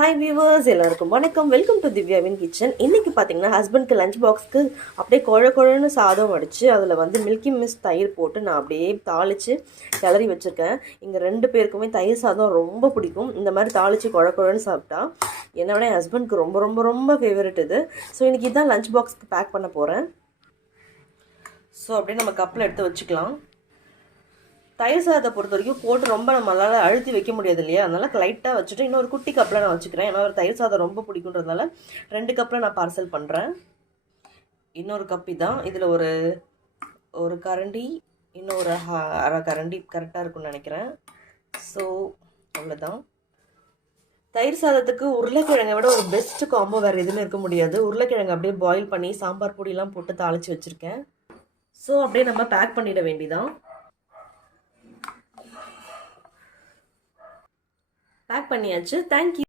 Hi viewers, எல்லாருக்கும் வணக்கம். Welcome to திவ்யாவின் கிச்சன். இன்றைக்கி பார்த்தீங்கன்னா ஹஸ்பண்ட்க்கு லஞ்ச் பாக்ஸ்க்கு அப்படியே குழன்னு சாதம் வடித்து அதில் மில்கி மிஸ்ட் தயிர் போட்டு நான் அப்படியே தாளித்து கிளறி வச்சுருக்கேன். இங்கே 2 பேருக்குமே தயிர் சாதம் ரொம்ப பிடிக்கும். இந்த மாதிரி தாளித்து குழன்னு சாப்பிட்டா என்னோட என் ஹஸ்பண்ட்க்கு ரொம்ப ரொம்ப ரொம்ப ஃபேவரட் இது. ஸோ இன்றைக்கி இதுதான் லஞ்ச் பாக்ஸ்க்கு பேக் பண்ண போகிறேன். ஸோ அப்படியே நம்ம கப்பில் எடுத்து வச்சுக்கலாம். தயிர் சாதத்தை பொறுத்த வரைக்கும் போட்டு ரொம்ப நம்மளால் அழுத்தி வைக்க முடியாது இல்லையா, அதனால் லைட்டாக வச்சுட்டு இன்னொரு குட்டி கப்பில் நான் வச்சுக்கிறேன். ஏன்னா ஒரு தயிர் சாதம் ரொம்ப பிடிக்குன்றதுனால 2 கப்பில் நான் பார்சல் பண்ணுறேன். இன்னொரு கப்பி தான் இதில் ஒரு கரண்டி, இன்னொரு அரை கரண்டி கரெக்டாக இருக்கும்னு நினைக்கிறேன். ஸோ அவ்வளோதான். தயிர் சாதத்துக்கு உருளைக்கிழங்கை விட ஒரு பெஸ்ட் காம்போ வேறு எதுவுமே இருக்க முடியாது. உருளைக்கிழங்கு அப்படியே பாயில் பண்ணி சாம்பார் பொடியெலாம் போட்டு தாளித்து வச்சுருக்கேன். ஸோ அப்படியே நம்ம பேக் பண்ணிட வேண்டிதான். பேக் பண்ணியாச்சு. தேங்க்யூ.